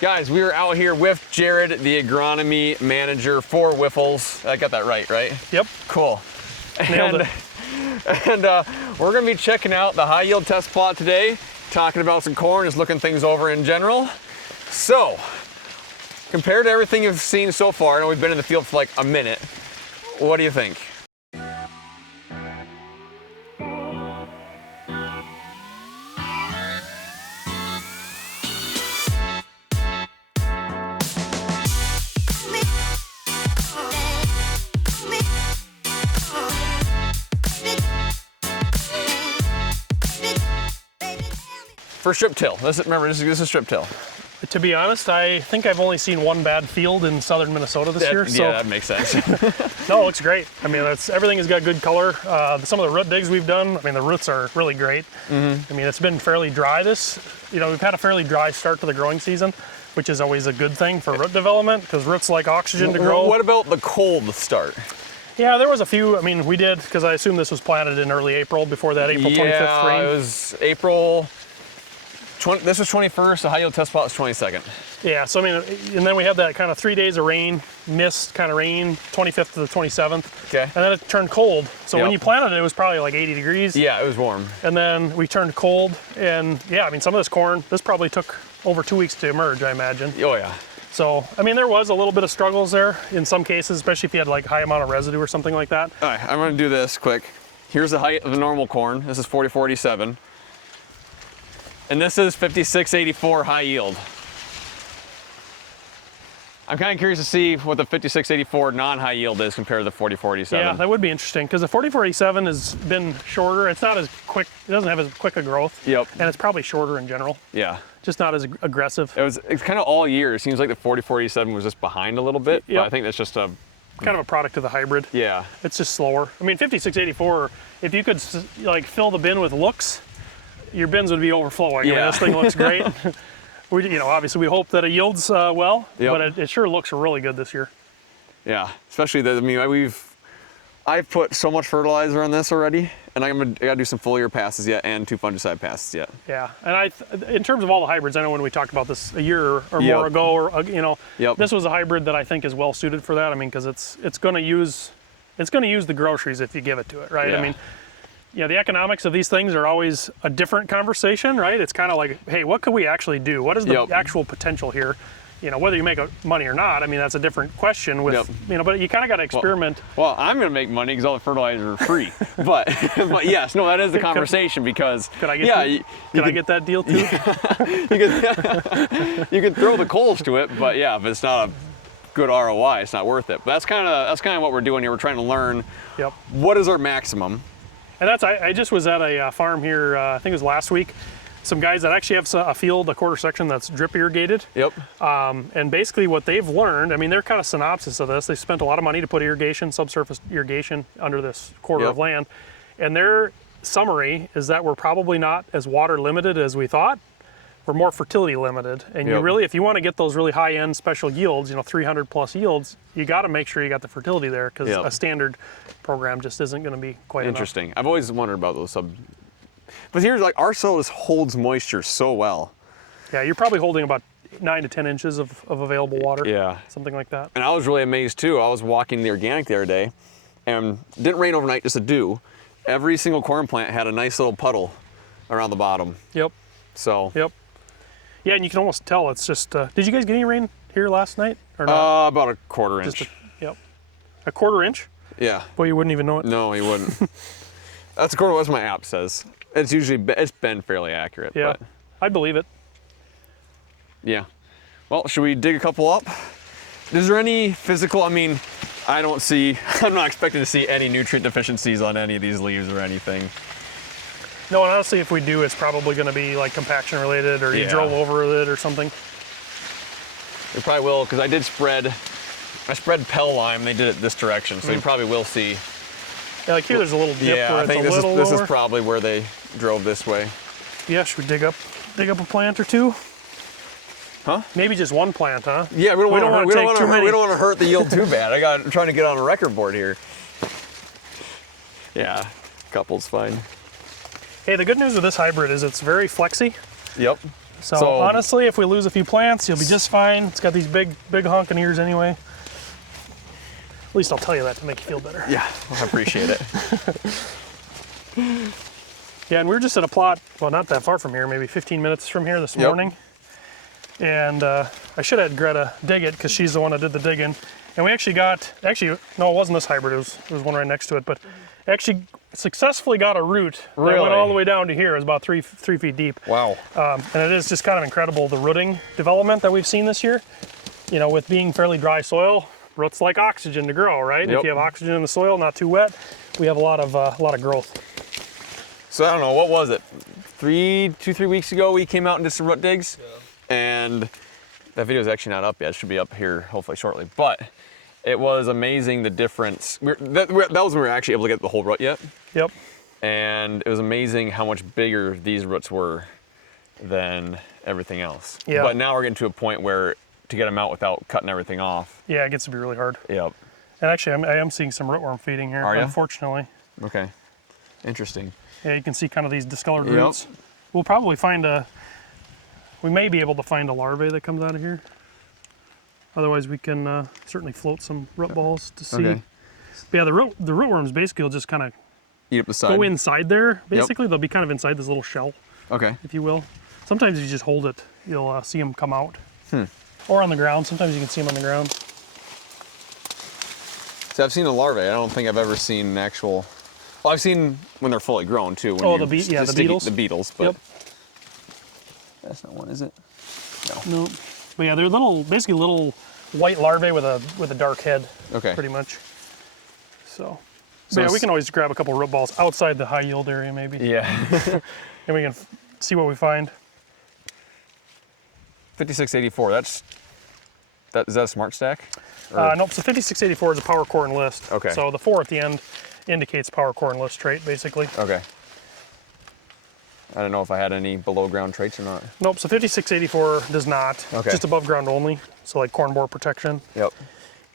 Guys, we are out here with Jared, the agronomy manager for Wyffels. I got that right? Yep. Cool. Nailed it. And we're gonna be checking out the high yield test plot today, talking about some corn, just looking things over in general. So, compared to everything you've seen so far, I know we've been in the field for like a minute, what do you think? For strip till, remember this is strip till. To be honest, I think I've only seen one bad field in southern Minnesota this year. Yeah, that makes sense. No, it looks great. I mean, everything has got good color. Some of the root digs we've done, I mean, the roots are really great. I mean, it's been fairly dry we've had a fairly dry start to the growing season, which is always a good thing for root development because roots like oxygen to grow. What about the cold start? Yeah, there was a few. I mean, we did, because I assume this was planted in early April before that April 25th rain. Yeah, it was April. This was 21st, the high yield test plot was 22nd. Yeah, so I mean, and then we had that kind of 3 days of rain, mist kind of rain, 25th to the 27th. Okay. And then it turned cold. So when you planted it, it was probably like 80 degrees. Yeah, it was warm. And then we turned cold, and yeah, I mean, some of this corn, this probably took over 2 weeks to emerge, I imagine. Oh yeah. So, I mean, there was a little bit of struggles there in some cases, especially if you had like high amount of residue or something like that. All right, I'm gonna do this quick. Here's the height of the normal corn. This is 4487. And this is 5684 high yield. I'm kind of curious to see what the 5684 non-high yield is compared to the 4487. Yeah, that would be interesting because the 4487 has been shorter. It's not as quick, it doesn't have as quick a growth. Yep. And it's probably shorter in general. Yeah. Just not as aggressive. It's kind of all year. It seems like the 4487 was just behind a little bit, Yep. but I think that's just a... Kind of a product of the hybrid. Yeah. It's just slower. I mean, 5684, if you could like fill the bin with looks, your bins would be overflowing. Yeah. I mean, this thing looks great. Obviously we hope that it yields well, Yep. but it sure looks really good this year. Yeah, especially I've put so much fertilizer on this already, and I gotta do some foliar passes yet and 2 fungicide passes yet. Yeah, and in terms of all the hybrids, I know when we talked about this a year or Yep. more ago, or Yep. this was a hybrid that I think is well suited for that. I mean, because it's going to use the groceries if you give it to it, right? Yeah. I mean, the economics of these things are always a different conversation, right? It's kind of like, hey, what could we actually do? What is the Yep. actual potential here? Whether you make money or not, I mean, that's a different question with, Yep. But you kind of got to experiment. Well, I'm gonna make money because all the fertilizer is free. but yes, no, that is the conversation because Could I get that deal too? you can throw the coals to it, but yeah, if it's not a good ROI, it's not worth it. But that's kind of what we're doing here. We're trying to learn Yep. what is our maximum. And I just was at a farm here, I think it was last week. Some guys that actually have a field, a quarter section that's drip irrigated. Yep. And basically what they've learned, I mean, they're kind of synopsis of this. They spent a lot of money to put irrigation, subsurface irrigation under this quarter Yep. of land. And their summary is that we're probably not as water limited as we thought. We're more fertility limited. And Yep. if you want to get those really high end special yields, 300 plus yields, you got to make sure you got the fertility there because Yep. a standard program just isn't going to be quite Interesting. enough. I've always wondered about those But here's like our soil just holds moisture so well. Yeah, you're probably holding about 9 to 10 inches of available water. Yeah. Something like that. And I was really amazed too. I was walking the organic the other day and didn't rain overnight, just a dew. Every single corn plant had a nice little puddle around the bottom. Yep. So. Yep. Yeah, and you can almost tell it's just, did you guys get any rain here last night or not? About a quarter inch. Yep. A quarter inch? Yeah. Boy, you wouldn't even know it. No, you wouldn't. That's a quarter what my app says. It's been fairly accurate. Yeah, But I believe it. yeah. Well, should we dig a couple up? Is there any physical, I'm not expecting to see any nutrient deficiencies on any of these leaves or anything. No, and honestly, if we do, it's probably going to be like compaction related or you Yeah. drove over it or something. We probably will, because I spread Pell lime, they did it this direction, so you probably will see. Yeah, like here there's a little dip Yeah, where I it's think a little this lower. is probably where they drove this way. Yeah, should we dig up a plant or two? Huh? Maybe just one plant, huh? Yeah, we don't want to to hurt the yield too bad. I'm trying to get on a record board here. Yeah, couple's fine. Hey, the good news with this hybrid is it's very flexy. Yep. So honestly, if we lose a few plants, you'll be just fine. It's got these big honking ears anyway. At least I'll tell you that to make you feel better. Yeah, I appreciate it. Yeah, and we were just at a plot, well, not that far from here, maybe 15 minutes from here this Yep. morning. And I should have had Greta dig it because she's the one that did the digging. And we actually no, it wasn't this hybrid. It was one right next to it. But actually successfully got a root that went Really? all the way down to here. It was about 3 feet deep. Wow. And it is just kind of incredible, the rooting development that we've seen this year. You know, with being fairly dry soil, roots like oxygen to grow, right? Yep. If you have oxygen in the soil, not too wet, we have a lot of growth. So I don't know, what was it? 3 weeks ago we came out and did some root digs. Yeah. And that video is actually not up yet. It should be up here hopefully shortly. But it was amazing the difference. That was when we were actually able to get the whole root yet. Yep. And it was amazing how much bigger these roots were than everything else. Yeah. But now we're getting to a point where to get them out without cutting everything off. Yeah, it gets to be really hard. Yep. And actually, I am seeing some rootworm feeding here, Are ya? unfortunately. Okay. Interesting. Yeah, you can see kind of these discolored Yep. roots. We'll probably we may be able to find a larvae that comes out of here. Otherwise, we can certainly float some root balls to see. Okay. But yeah, the rootworms basically will just kind of Eat up the side. go inside there. Basically, they'll be kind of inside this little shell, Okay. if you will. Sometimes if you just hold it, you'll see them come out. Or on the ground. Sometimes you can see them on the ground. So I've seen a larvae. I don't think I've ever seen an actual. Well, I've seen when they're fully grown too. When Oh, you're the sticky- beetles? The beetles, but Yep. that's not one, is it? No. But yeah, they're basically little white larvae with a dark head. Okay. Pretty much. So So yeah, we it's- can always grab a couple root balls outside the high yield area maybe. Yeah. And we can see what we find. 5684. Is that a smart stack? Nope, so 5684 is a power core and list. Okay. So the 4 at the end indicates power core and list trait, basically. Okay. I don't know if I had any below ground traits or not. Nope, so 5684 does not. Okay. Just above ground only. So like corn borer protection. Yep.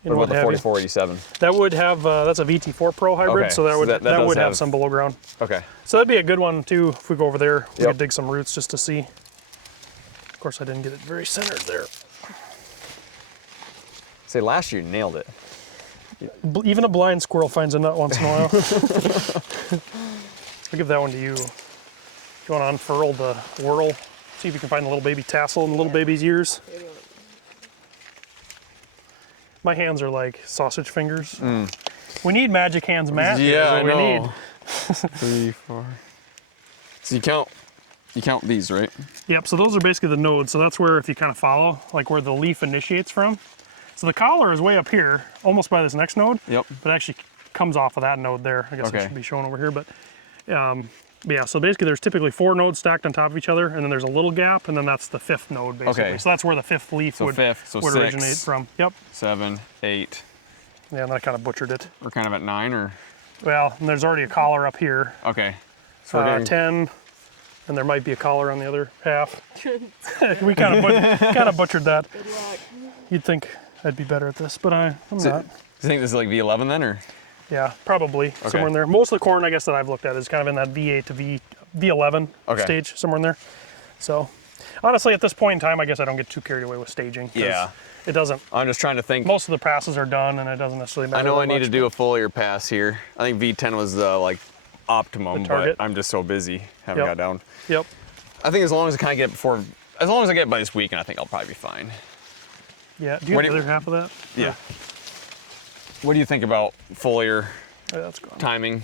and What about the have you. 4487? That would have, that's a VT4 Pro hybrid, Okay, so that so would that does would have have- some below ground. Okay. So that'd be a good one too if we go over there. We Yep. could dig some roots just to see. Of course, I didn't get it very centered there. Say last year you nailed it. Even a blind squirrel finds a nut once in a while. I'll give that one to you. You want to unfurl the whorl, see if you can find the little baby tassel in the little baby's ears. My hands are like sausage fingers. We need magic hands, Matt. Yeah, is what I we know. need. 3, 4. So you count these, right? Yep, so those are basically the nodes. So that's where, if you kind of follow, like where the leaf initiates from. So the collar is way up here, almost by this next node. Yep. But it actually comes off of that node there. I guess Okay. it should be shown over here. But yeah, so basically there's typically 4 nodes stacked on top of each other, and then there's a little gap, and then that's the 5th node, basically. Okay. So that's where the 5th leaf So would, fifth, so would 6. originate from. Yep. 7, 8. Yeah, and I kind of butchered it. We're kind of at 9, or Well, and there's already a collar up here. okay. So we're getting 10, and there might be a collar on the other half. We kind of butchered that. Good luck. You'd think I'd be better at this, but I'm So- not. Do you think this is like V11 then, or? Yeah, probably somewhere in there. Most of the corn, I guess, that I've looked at is kind of in that V8 to V11 Okay. stage, somewhere in there. So, honestly, at this point in time, I guess I don't get too carried away with staging. 'cause Yeah. It doesn't. I'm just trying to think. Most of the passes are done, and it doesn't necessarily matter. I know that I need to much, do a foliar pass here. I think V10 was like optimum, The but target? I'm just so busy. Haven't Yep. got down. Yep. I think as long as I kind of get as long as I get by this weekend, I think I'll probably be fine. Yeah. Do you What have do the you- other half of that? Yeah. What do you think about foliar Oh, that's gone. timing?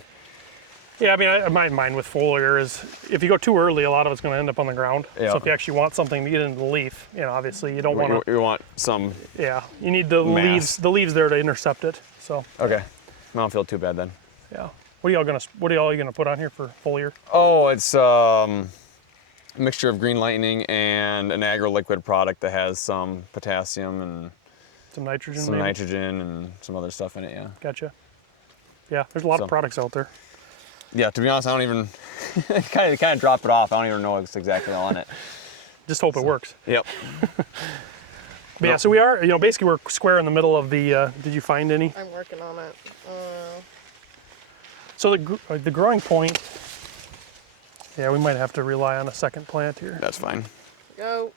Yeah, I mean, my mind with foliar is if you go too early, a lot of it's going to end up on the ground. Yeah. So if you actually want something to get into the leaf, obviously you don't want to. You want some. Yeah, you need the Mass. leaves there to intercept it. So Okay. I don't feel too bad then. yeah. What are y'all gonna put on here for foliar? Oh, it's a mixture of green lightning and an agro liquid product that has some potassium and Some nitrogen, some maybe? nitrogen and some other stuff in it. Yeah. Gotcha. Yeah, there's a lot So- of products out there. Yeah. To be honest, I don't even kind of drop it off. I don't even know what's exactly on it. Just hope it works. Yep. But yeah, so we are, basically we're square in the middle of the, did you find any? I'm working on it. So the growing point, yeah, we might have to rely on a second plant here. That's fine. Go.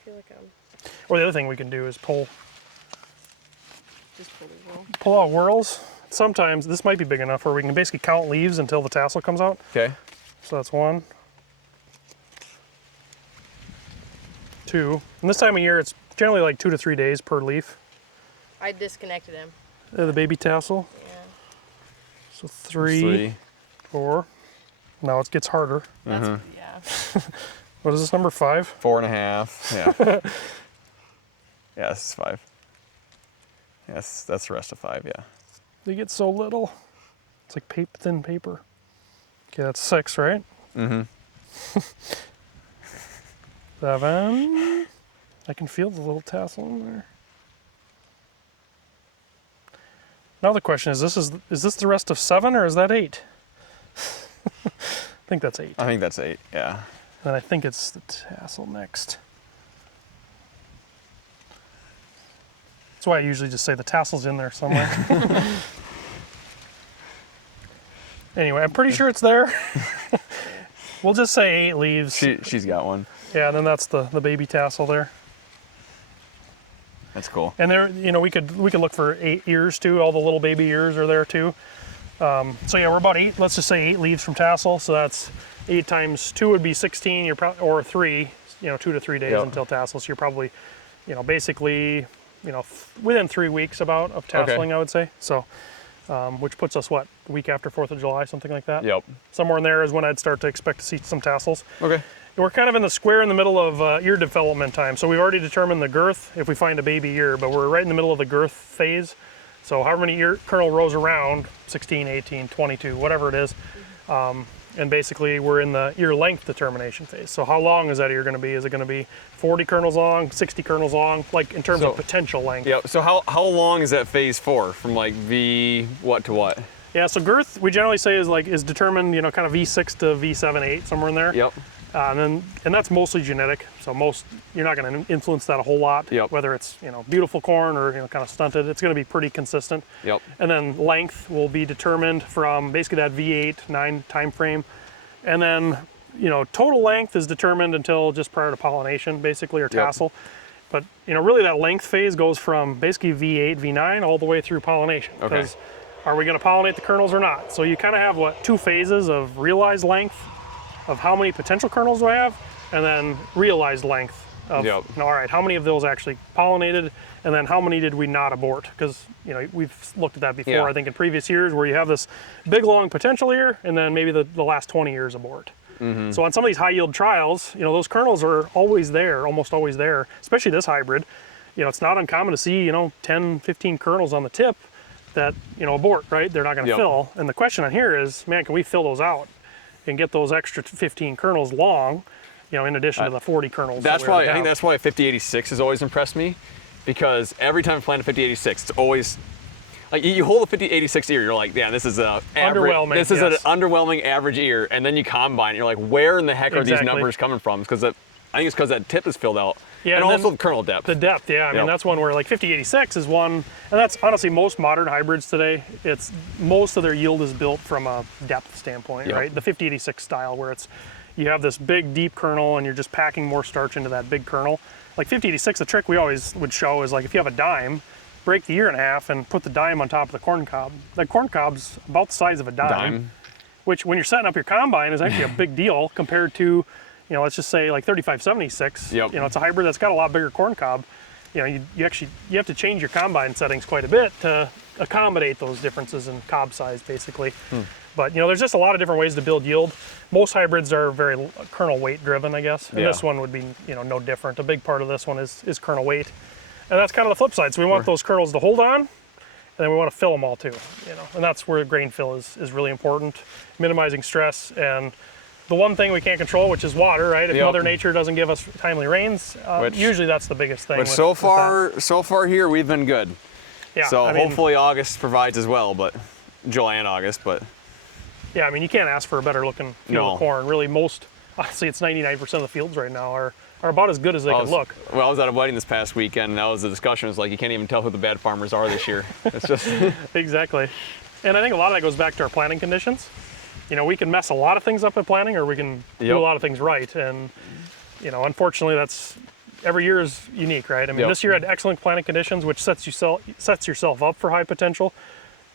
I feel like I'm Or the other thing we can do is pull just pretty well. out whirls. Sometimes this might be big enough where we can basically count leaves until the tassel comes out. Okay. So that's 1, 2. And this time of year, it's generally like 2 to 3 days per leaf. I disconnected him. The baby tassel. Yeah. So 3, 4. Now it gets harder. That's yeah. What is this, number 5? 4.5. Yeah. Yeah, this is 5. Yes, that's the rest of 5. Yeah. They get so little. It's like thin paper. Okay, that's 6, right? Mm-hmm. 7. I can feel the little tassel in there. Now the question is this the rest of 7 or is that 8? I think that's 8. I think that's 8. Yeah. And I think it's the tassel next. That's why I usually just say the tassel's in there somewhere. Anyway, I'm pretty sure it's there. We'll just say 8 leaves. She's got one. Yeah, and then that's the baby tassel there. That's cool. And there, we could look for 8 ears too. All the little baby ears are there too. So yeah, we're about 8. Let's just say 8 leaves from tassel. So that's 8 times 2 would be 16. You're or 3. 2 to 3 days Yep. until tassel. So you're probably, basically, within 3 weeks about of tasseling, Okay. I would say. So, which puts us what, the week after 4th of July, something like that. Yep. Somewhere in there is when I'd start to expect to see some tassels. Okay. We're kind of in the square in the middle of ear development time. So we've already determined the girth if we find a baby ear, but we're right in the middle of the girth phase. So however many ear kernel rows around, 16, 18, 22, whatever it is. And basically we're in the ear length determination phase. So how long is that ear gonna be? Is it gonna be 40 kernels long, 60 kernels long, like in terms of potential length? Yeah. So how long is that phase for? From like V what to what? Yeah, so girth we generally say is determined, kind of V6 to V7, 8, somewhere in there. Yep. And that's mostly genetic, so you're not going to influence that a whole lot. Yep. Whether it's beautiful corn or kind of stunted, it's going to be pretty consistent. Yep. And then length will be determined from basically that V8, 9 time frame, and then total length is determined until just prior to pollination, basically, or tassel. But really that length phase goes from basically V8, V9 all the way through pollination. Okay. Because are we going to pollinate the kernels or not? So you kind of have 2 phases of realized length of how many potential kernels do I have, and then realized length of, all right, how many of those actually pollinated, and then how many did we not abort? Because, we've looked at that before, I think in previous years, where you have this big, long potential ear, and then maybe the last 20 years abort. Mm-hmm. So on some of these high yield trials, those kernels are always there, almost always there, especially this hybrid. It's not uncommon to see, 10, 15 kernels on the tip that, abort, right? They're not gonna fill. And the question on here is, man, can we fill those out and get those extra 15 kernels long, in addition to the 40 kernels. I think that's why 5086 has always impressed me, because every time I plant a 5086, it's always like you hold a 5086 ear, you're like, yeah, this is a underwhelming. This is an underwhelming average ear, and then you combine, you're like, where in the heck are these numbers coming from? Because I think it's because that tip is filled out. Yeah, and also the kernel depth. The depth, yeah. I mean, that's one where 5086 is one, and that's honestly most modern hybrids today. It's most of their yield is built from a depth standpoint, right? The 5086 style, where you have this big deep kernel and you're just packing more starch into that big kernel. Like 5086, the trick we always would show is like if you have a dime, break the ear in half and put the dime on top of the corn cob. That corn cob's about the size of a dime. Which when you're setting up your combine is actually a big deal compared to, let's just say like 3576. It's a hybrid that's got a lot bigger corn cob. You have to change your combine settings quite a bit to accommodate those differences in cob size, basically. But there's just a lot of different ways to build yield. Most hybrids are very kernel weight driven, I guess. And this one would be, no different. A big part of this one is kernel weight. And that's kind of the flip side. So we want those kernels to hold on, and then we want to fill them all too. And that's where grain fill is really important, minimizing stress. And the one thing we can't control, which is water, right? If Mother Nature doesn't give us timely rains, usually that's the biggest thing. But so far here, we've been good. Yeah. So hopefully August provides as well, but July and August, but. Yeah, I mean, you can't ask for a better looking field of corn. Really, honestly, it's 99% of the fields right now are about as good as they can look. Well, I was at a wedding this past weekend, and that was the discussion. It was like, you can't even tell who the bad farmers are this year. It's just. Exactly. And I think a lot of that goes back to our planting conditions. you know, we can mess a lot of things up at planting, or we can Yep. do a lot of things right. And, you know, unfortunately, every year is unique, right? I mean, Yep. this year had excellent planting conditions, which sets yourself up for high potential.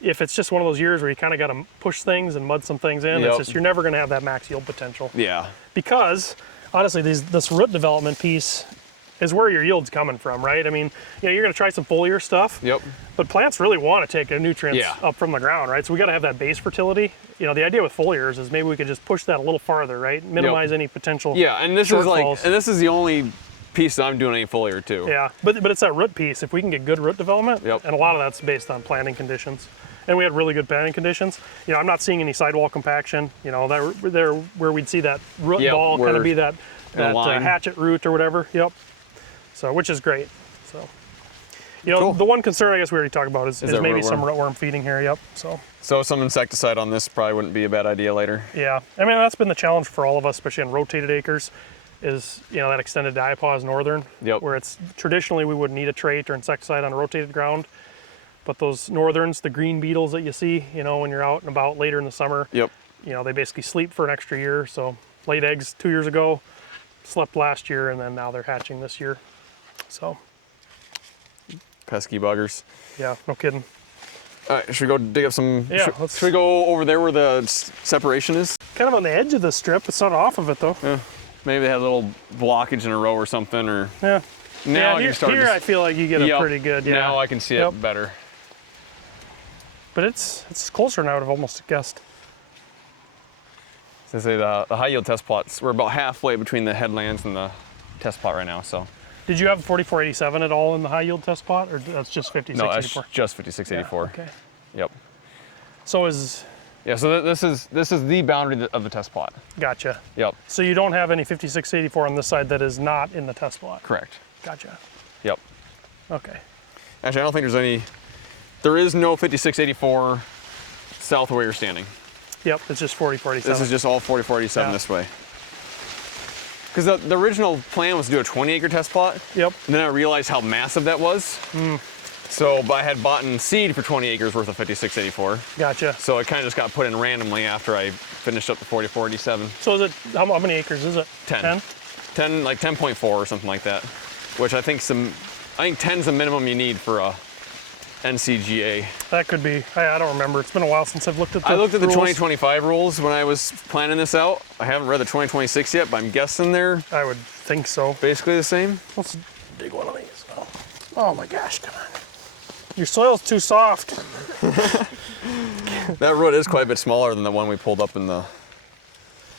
If it's just one of those years where you kind of got to push things and mud some things in, Yep. you're never going to have that max yield potential. Yeah. Because honestly, this root development piece is where your yield's coming from, right? I mean, you know, you're going to try some foliar stuff, Yep. but plants really want to take their nutrients Yeah. up from the ground, right? So we got to have that base fertility. You know, the idea with foliars is maybe we could just push that a little farther, right? Minimize any potential. Yeah, and this is like, shortfalls. and this is the only piece that I'm doing any foliar to. Yeah, but it's that root piece. If we can get good root development, Yep. and a lot of that's based on planting conditions, and we had really good planting conditions. You know, I'm not seeing any sidewall compaction. You know, there where we'd see that root Yep, ball kind where- of be that line. hatchet root or whatever. Yep. So which is great. So, you know, Cool. the one concern I guess we already talked about is that maybe rootworm? some rootworm feeding here. Yep. So Some insecticide on this probably wouldn't be a bad idea later. yeah, I mean that's been the challenge for all of us, especially on rotated acres. Is, you know, that extended diapause northern, Yep. where it's traditionally we would need a trait or insecticide on a rotated ground, but those northerns, the green beetles that you see, you know, when you're out and about later in the summer, Yep. you know, they basically sleep for an extra year. So laid eggs 2 years ago, slept last year, and then now they're hatching this year. So Pesky buggers. yeah, no kidding. All right, should we go dig up some? Yeah, Should we go over there where the separation is? Kind of on the edge of the strip. It's not off of it though. Yeah. Maybe they had a little blockage in a row or something, or Yeah. now Yeah, I here, can start. here to- I feel like you get a Yep. pretty good. Yeah. Now I can see Yep. it better. But it's closer than I would have almost guessed. So say the high yield test plots. We're about halfway between the headlands and the test plot right now. So Did you have 4487 at all in the high yield test plot, or that's just 5684? no, that's just 5684. Okay. Yep. So is Yeah. So this is the boundary of the test plot. gotcha. Yep. So you don't have any 5684 on this side that is not in the test plot. Correct. Gotcha. Yep. Okay. Actually, I don't think there's any. There is no 5684 south of where you're standing. Yep. It's just 4487. This is just all 4487 Yeah. this way. Because the original plan was to do a 20-acre test plot, Yep. and then I realized how massive that was. So I had bought in seed for 20 acres worth of 5684. Gotcha. So it kind of just got put in randomly after I finished up the 4487. So is it how many acres is it? 10. 10, like 10.4 or something like that. Which I think 10's the minimum you need for a NCGA. That could be. I don't remember. It's been a while since I've looked at the I looked at the rules. 2025 rules when I was planning this out. I haven't read the 2026 yet, but I'm guessing they're I would think so. basically the same. Let's dig one of these. Oh my gosh, come on. Your soil's too soft. That root is quite a bit smaller than the one we pulled up in the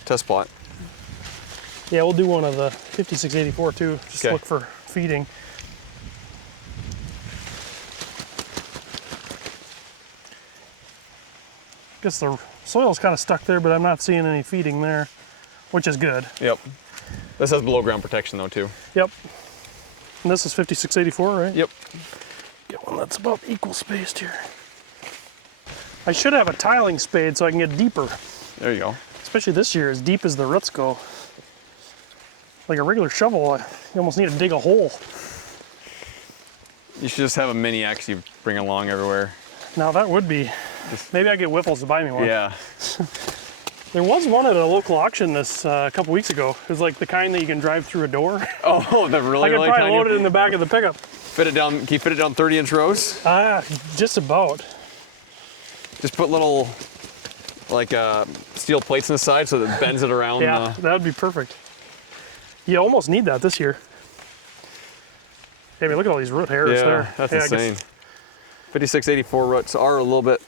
test plot. Yeah, we'll do one of the 5684 too. Just Okay. look for feeding. Guess the soil's kind of stuck there, but I'm not seeing any feeding there, which is good. Yep. This has below ground protection though too. Yep. And this is 5684, right? Yep. Get one that's about equal spaced here. I should have a tiling spade so I can get deeper, There you go. especially this year, as deep as the roots go. Like a regular shovel, you almost need to dig a hole. You should just have a mini axe you bring along everywhere. Now that would be, maybe I get Whiffles to buy me one. Yeah. There was one at a local auction this a couple weeks ago. It was like the kind that you can drive through a door. Oh, the really I could really probably tiny. load it in the back of the pickup. Fit it down. Can you fit it down 30-inch rows? Just about. Just put little like steel plates on the side so that it bends it around. Yeah, that would be perfect. You almost need that this year. I mean, look at all these root hairs Yeah, there. that's Yeah, I guess- insane. 5684 roots are a little bit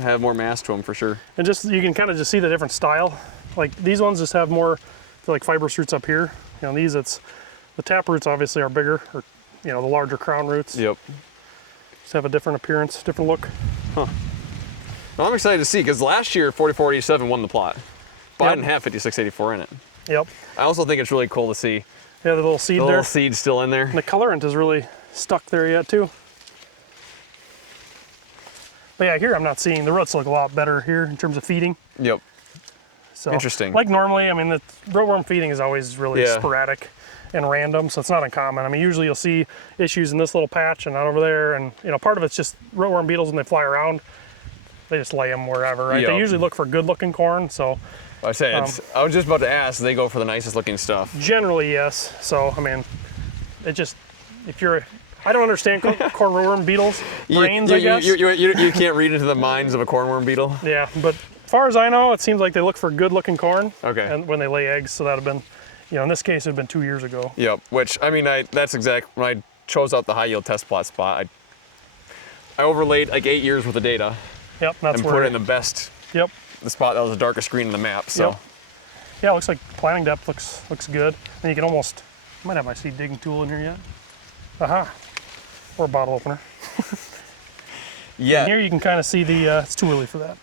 have more mass to them for sure. And just you can kind of just see the different style. Like these ones just have more, feel like fibrous roots up here. You know, these it's the tap roots obviously are bigger, or you know, the larger crown roots. Yep. Just have a different appearance, different look. Well, I'm excited to see because last year 4487 won the plot, but I Yep. didn't have 5684 in it. Yep. I also think it's really cool to see Yeah, the little seed the there. little seeds still in there. And the colorant is really stuck there yet too. But yeah, here I'm not seeing the roots look a lot better here in terms of feeding. Yep. So Interesting. Like normally, I mean, the rootworm feeding is always really Yeah. sporadic and random, so it's not uncommon. I mean, usually you'll see issues in this little patch and not over there, and you know, part of it's just rootworm beetles when they fly around. they just lay them wherever, right? Yep. They usually look for good-looking corn, so I say I was just about to ask. They go for the nicest looking stuff. generally yes. So I mean, it just I don't understand cornworm beetles brains. I guess. You can't read into the minds of a cornworm beetle. Yeah, but as far as I know, it seems like they look for good-looking corn. Okay. And when they lay eggs, so that'd have been, in this case, it'd been 2 years ago. Yep. Which I mean, that's exact. When I chose out the high yield test plot spot, I overlaid like 8 years worth of data Yep, that's and where. put it in the best, Yep. the spot that was the darkest green in the map. So. Yep. Yeah, it looks like planting depth looks good. And you can almost, I might have my seed digging tool in here yet. Aha. Or a bottle opener. Yeah. And here you can kind of see the, it's too early for that.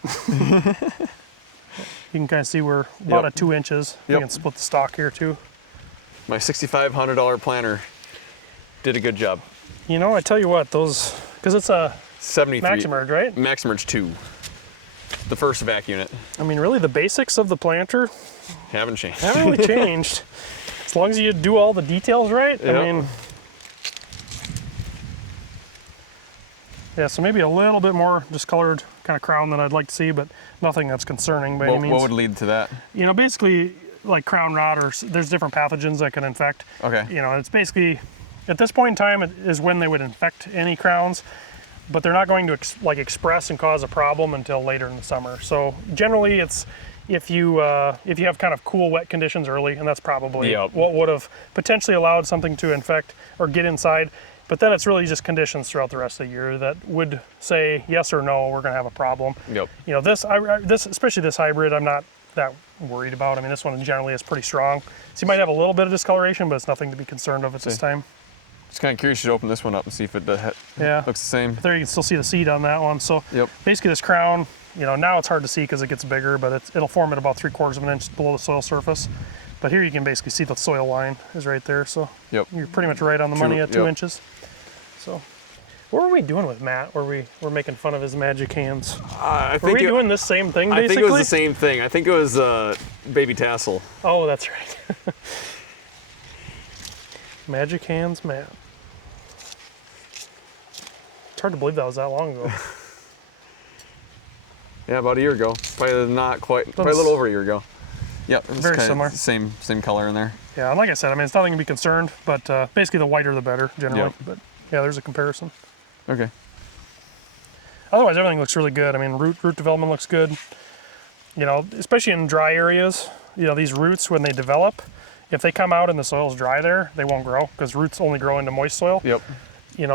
You can kind of see we're about Yep. at 2 inches. Yep. You can split the stalk here too. My $6,500 planter did a good job. I tell you what, those, because it's a 73. Maximerge, right? Maximerge 2. The first vac unit. I mean, really the basics of the planter Haven't changed. haven't really changed. As long as you do all the details right. Yep. I mean, yeah, so maybe a little bit more discolored kind of crown than I'd like to see, but nothing that's concerning by any means. What would lead to that? Basically like crown rot, or there's different pathogens that can infect. Okay. It's basically, at this point in time, it is when they would infect any crowns, but they're not going to express and cause a problem until later in the summer. So generally it's, if you have kind of cool, wet conditions early, and that's probably Yep. what would have potentially allowed something to infect or get inside. But then it's really just conditions throughout the rest of the year that would say yes or no, we're going to have a problem. Yep. This especially this hybrid, I'm not that worried about. I mean, this one generally is pretty strong. So you might have a little bit of discoloration, but it's nothing to be concerned of at this time. Just kind of curious. You should open this one up and see if it Yeah. looks the same. There you can still see the seed on that one. So Yep. basically this crown, now it's hard to see because it gets bigger, but it'll form at about 3/4 of an inch below the soil surface. But here you can basically see the soil line is right there. So Yep. you're pretty much right on the money at 2 yep. inches. So what were we doing with Matt? Were making fun of his magic hands? I Were think we doing this same thing basically? I think it was the same thing. I think it was baby tassel. Oh, that's right. Magic hands, Matt. It's hard to believe that was that long ago. Yeah, about a year ago. Probably not quite. Probably a little over a year ago. Yep. It was Very kinda similar. Same color in there. Yeah, and like I said, I mean, it's nothing to be concerned, but basically the whiter the better, generally. Yep. But yeah, there's a comparison. Okay. Otherwise, everything looks really good. I mean, root development looks good. Especially in dry areas, these roots, when they develop, if they come out and the soil's dry there, they won't grow because roots only grow into moist soil. Yep.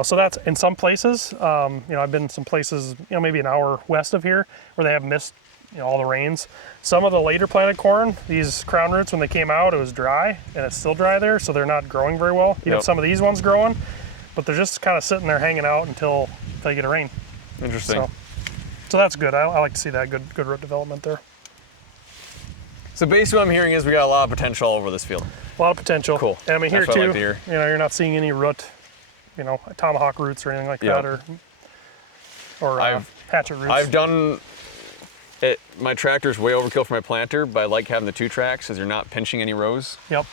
So that's in some places. I've been in some places, maybe an hour west of here where they have missed, all the rains. Some of the later planted corn, these crown roots, when they came out, it was dry and it's still dry there, so they're not growing very well. You have Yep. some of these ones growing, but they're just kind of sitting there hanging out until they get a rain. Interesting. So that's good. I like to see that good root development there. So basically what I'm hearing is we got a lot of potential all over this field. A lot of potential. Cool. And I mean, here That's what I too, like to hear. you're not seeing any root, tomahawk roots or anything like Yep. that, or hatchet roots. I've done it. My tractor's way overkill for my planter, but I like having the 2 tracks because you're not pinching any rows. Yep.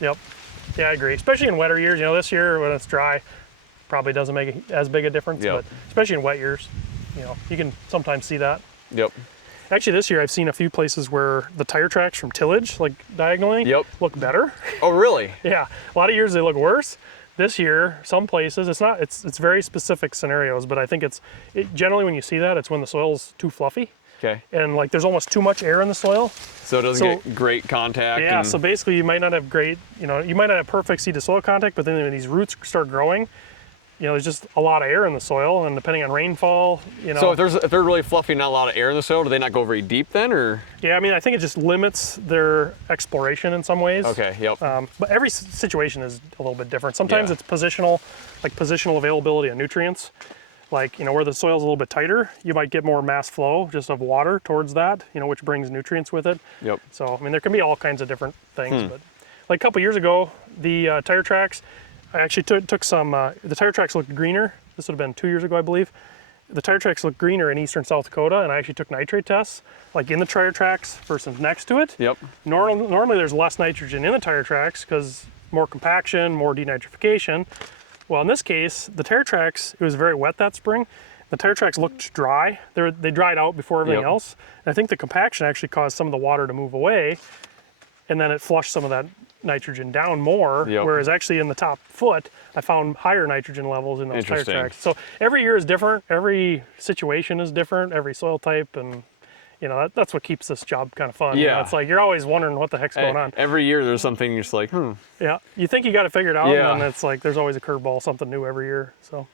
Yeah, I agree. Especially in wetter years. This year when it's dry, probably doesn't make as big a difference. Yep. But especially in wet years, you can sometimes see that. Yep. Actually, this year I've seen a few places where the tire tracks from tillage, like diagonally, Yep. look better. Oh, really? Yeah, a lot of years they look worse. This year, some places, it's very specific scenarios, but I think generally when you see that, it's when the soil's too fluffy. Okay. And there's almost too much air in the soil. So it doesn't get great contact. Yeah, and- so basically you might not have you might not have perfect seed to soil contact, but then when these roots start growing, there's just a lot of air in the soil, and depending on rainfall, So if they're really fluffy, not a lot of air in the soil, do they not go very deep then, or? yeah, I mean, I think it just limits their exploration in some ways. Okay. Yep. But every situation is a little bit different. Sometimes Yeah. it's positional availability of nutrients. Where the soil's a little bit tighter, you might get more mass flow just of water towards that, which brings nutrients with it. Yep. So, I mean, there can be all kinds of different things. But like a couple years ago, the tire tracks, I actually took some, the tire tracks looked greener. This would have been 2 years ago, I believe. The tire tracks looked greener in eastern South Dakota, and I actually took nitrate tests, in the tire tracks versus next to it. Yep. Normally there's less nitrogen in the tire tracks because more compaction, more denitrification. Well, in this case, the tire tracks, it was very wet that spring. The tire tracks looked dry. They dried out before everything Yep. else. And I think the compaction actually caused some of the water to move away, and then it flushed some of that nitrogen down more. Yep. Whereas actually in the top foot, I found higher nitrogen levels in those tire Interesting. tracks. So every year is different. Every situation is different. Every soil type, and you know that's what keeps this job kind of fun. You know, Yeah. it's like you're always wondering what the heck's going on. Every year there's something you're just like, Yeah, you think you got it figured out, Yeah. and then it's like there's always a curveball, something new every year. So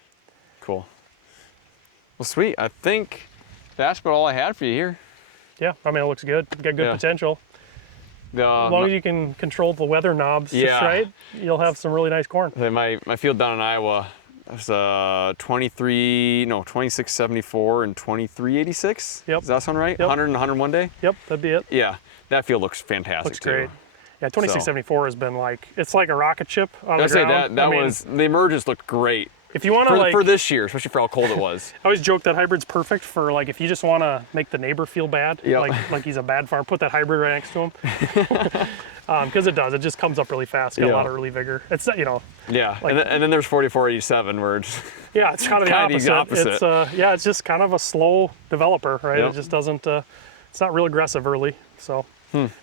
cool. Well, sweet. I think that's about all I had for you here. yeah, I mean it looks good. Got good Yeah. potential. As long as you can control the weather knobs just Yeah. right, you'll have some really nice corn. my field down in Iowa was 2674 and 2386. Yep. Does that sound right? Yep. 100 and 101 day? Yep, that'd be it. Yeah. That field looks fantastic Looks too. great. Yeah, 2674 has been like it's like a rocket ship on the I say ground. that I mean, was the emergence looked great if you want to like for this year, especially for how cold it was. I always joke that hybrid's perfect for like if you just want to make the neighbor feel bad, Yep. like he's a bad farmer, put that hybrid right next to him. Because it does, it just comes up really fast, got a Yeah. lot of early vigor. It's Yeah. Like- and then there's 4487 where it's yeah, it's kind of the Kinda opposite. the opposite. It's it's just kind of a slow developer, right? Yep. It just doesn't. It's not real aggressive early, so.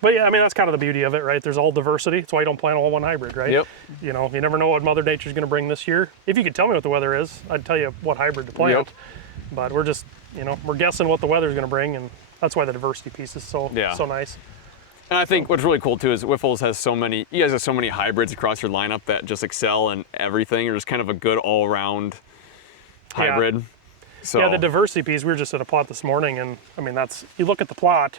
But yeah, I mean that's kind of the beauty of it, right? There's all diversity. That's why you don't plant all one hybrid, right? Yep. You know, you never know what Mother Nature's going to bring this year. If you could tell me what the weather is, I'd tell you what hybrid to plant. Yep. But we're just, we're guessing what the weather's going to bring, and that's why the diversity piece is so nice. And I think what's really cool too is Wyffels has you guys have so many hybrids across your lineup that just excel in everything. You're just kind of a good all-around hybrid. So Yeah, the diversity piece. We were just at a plot this morning, and I mean you look at the plot,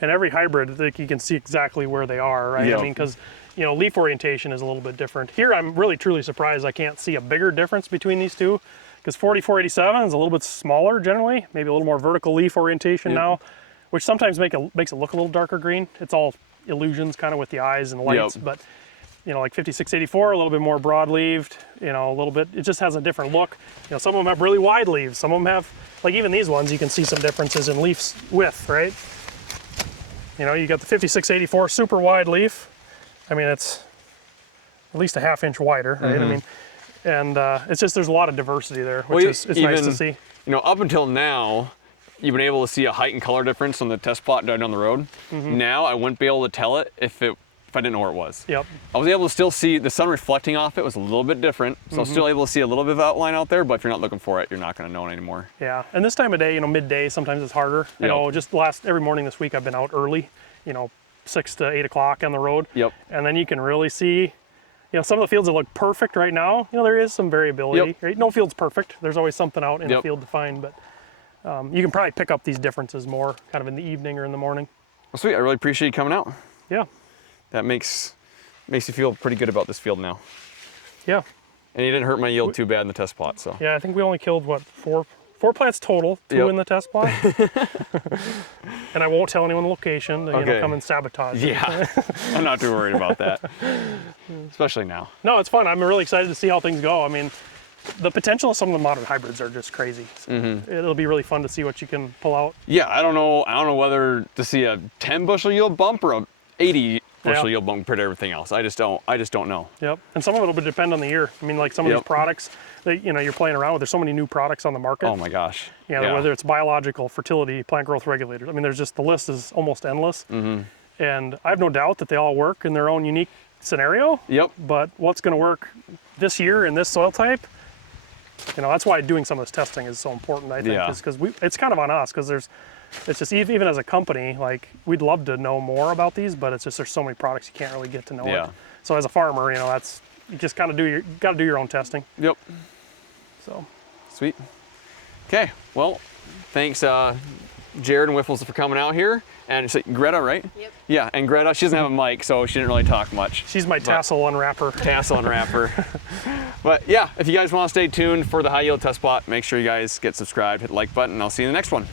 and every hybrid, like, you can see exactly where they are, right? Yep. I mean, because leaf orientation is a little bit different. Here, I'm really truly surprised I can't see a bigger difference between these two, because 4487 is a little bit smaller generally, maybe a little more vertical leaf orientation Yep. now, which sometimes makes it look a little darker green. It's all illusions kind of with the eyes and the lights, Yep. but like 5684, a little bit more broad-leaved, a little bit, it just has a different look. Some of them have really wide leaves. Some of them have, like even these ones, you can see some differences in leaf width, right? You got the 5684 super wide leaf. I mean, it's at least a half-inch wider, right? I mean, and it's just, there's a lot of diversity there, which it's nice to see. Up until now, you've been able to see a height and color difference on the test plot down the road. Now I wouldn't be able to tell it if I didn't know where it was. Yep. I was able to still see the sun reflecting off it was a little bit different, so I was still able to see a little bit of outline out there, but if you're not looking for it, you're not going to know it anymore. Yeah, and this time of day, midday, sometimes it's harder. Yep. Just every morning this week I've been out early, 6 to 8 o'clock on the road. Yep. And then you can really see, some of the fields that look perfect right now, there is some variability. Yep. Right? No field's perfect. There's always something out in the Yep. field to find, but you can probably pick up these differences more kind of in the evening or in the morning. Well, sweet. I really appreciate you coming out. Yeah, That makes you feel pretty good about this field now. yeah. And you didn't hurt my yield too bad in the test plot, so. Yeah, I think we only killed, four plants total, 2 Yep. in the test plot. And I won't tell anyone the location, Okay. come and sabotage it. Yeah, I'm not too worried about that, especially now. No, it's fun. I'm really excited to see how things go. I mean, the potential of some of the modern hybrids are just crazy. So it'll be really fun to see what you can pull out. Yeah, I don't know whether to see a 10 bushel yield bump or a 80 bushel Yeah. yield bump compared to everything else. I just don't know. Yep. And some of it will depend on the year. I mean, like some of Yep. these products that you're playing around with. There's so many new products on the market. Oh my gosh. Whether it's biological, fertility, plant growth regulators. I mean, the list is almost endless. And I have no doubt that they all work in their own unique scenario. Yep. But what's going to work this year in this soil type? That's why doing some of this testing is so important. I think, Yeah. is because it's kind of on us because it's just even as a company, like we'd love to know more about these, but it's just there's so many products you can't really get to know Yeah. it. So as a farmer, you just kind of got to do your own testing. Yep. So Sweet. Okay. Well, thanks, Jared and Wyffels, for coming out here. And it's Greta, right? Yep. Yeah, and Greta, she doesn't have a mic, so she didn't really talk much. she's my tassel unwrapper. Tassel unwrapper. But yeah, if you guys want to stay tuned for the high yield test plot, make sure you guys get subscribed, hit the like button, and I'll see you in the next one.